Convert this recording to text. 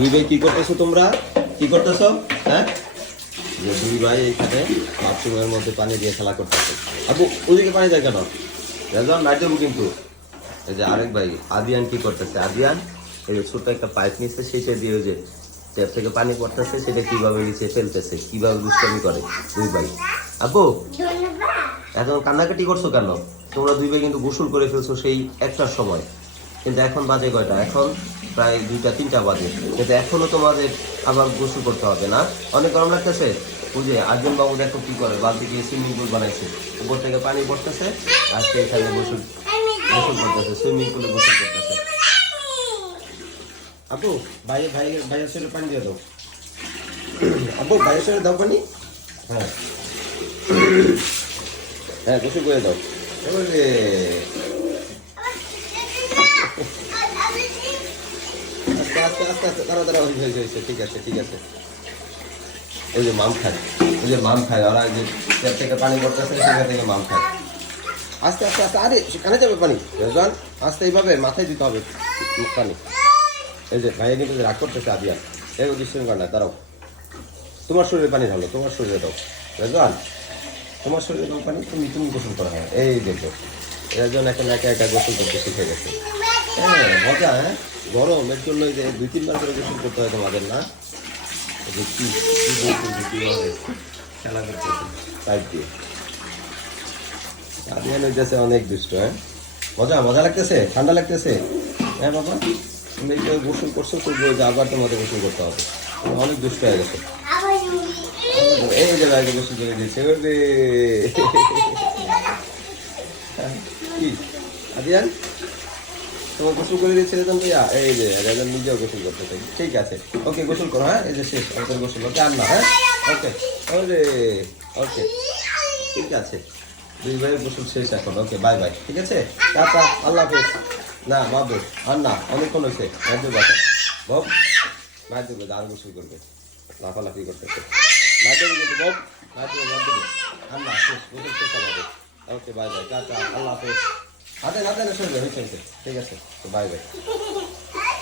দুই ভাই কি করতেছো তোমরা? কি করতেছো? হ্যাঁ, যে দুই ভাই এখানে বাথরুমের মধ্যে পানি দিয়ে খেলা করতেছে। আপু ওদিকে পানি দেয় কেন? রেজন নাই দেবো কিন্তু। এই যে আরেক ভাই আদিয়ান কি করতেছে? আদিয়ান এই যে ছোট্ট একটা পাইপ নিচ্ছে, সেটা দিয়ে ওই যে ট্যাপ থেকে পানি পড়তেছে, সেটা কিভাবে নিচে ফেলতেছে, কিভাবে দুষ্টামি করে দুই ভাই। আপু এখন কান্নাকাটি করছো কেন? তোমরা দুই ভাই কিন্তু গোসল করে ফেলছো সেই একটার সময়, কিন্তু এখন বাজে কয়টা? এখন প্রায় 2টা 3টা বাজে, কিন্তু এখনো তোমাদের আবার গোসল করতে হবে না? অনেক গরম লাগতেছে। বুঝে আর্জুন বাবু দেখো কি করে, বালতি দিয়ে সুইমিং পুল বানাইছে, উপর থেকে পানি পড়তেছে আর সেইখানে গোসল গোসল করতেছে, সুইমিং পুলে গোসল করতেছে। আপু ভাইয়ের শরীরে পানি দিয়ে দাও। আপু ভাইয়ের শরীরে দাও পানি। হ্যাঁ হ্যাঁ, গোসল করে দাও এবারে। আস্তে আস্তে আস্তে তাড়াতাড়ি হয়েছে। ঠিক আছে ঠিক আছে। এই যে মাম খায়, এই যে মাম খায়, ওরা যে ট্যাপ থেকে পানি পড়তেছে সেখান থেকে মাম খায়। আস্তে আস্তে আস্তে, আরে সেখানে যাবে পানি রেজন, আস্তে এইভাবে মাথায় দিতে হবে পানি। এই যে ভাইয়া কিন্তু রাগ করতেছে আদিয়া, এই ডিস্টেন্স কর না, দাঁড়াও। তোমার শরীরে পানি ঢালো, তোমার শরীরে দাও রেজন, তোমার শরীরে দাও পানি, তুমি তুমি গোসল করা হয়। এই দেখো রেজন এখন একা একা গোসল করতে শিখে গেছে। হ্যাঁ মজা, হ্যাঁ গরম এর জন্য যে 2-3 বার করে গোসল করতে হয় তোমাদের না? খেলা করতেছে পাইপ দিয়ে। আদিয়ান হইতেছে অনেক দুষ্ট। হ্যাঁ মজা মজা লাগতেছে, ঠান্ডা লাগতেছে। হ্যাঁ বাবা তুমি এই গোসল করছো, করবো যে আবার তোমাদের গোসল করতে হবে, অনেক দুষ্ট হয়ে গেছে। এই যে ভাইকে গোসল করে দিয়েছে কি আদিয়ান, তোমার গোসল করে দিয়েছে রেজন ভাইয়া। এই যে রেজন নিজেও গোসল করতে। ঠিক আছে ওকে, গোসল করো। হ্যাঁ এই যে শেষ আমাদের গোসল, ওকে আর না। হ্যাঁ ওকে ওরে ওকে ঠিক আছে, দুই ভাইয়ের গোসল শেষ এখন। ওকে বাই বাই, ঠিক আছে টাটা, আল্লাহ হাফেজ। না বাবু আর না, অনেকক্ষণ হয়েছে। মায়ের বাবা বব, মায়ের দেবে আর গোসল করবে, লাফালাফি করতেছে। মায়ের দেবে কিন্তু বব, মায়ের দেবে আর না, শেষ গোসল শেষ আমাদের। ওকে বাই বাই টাটা, আল্লাহ হাফেজ। হাতে হাতে না সরবে, হয়েছে ঠিক আছে, বাই বাই।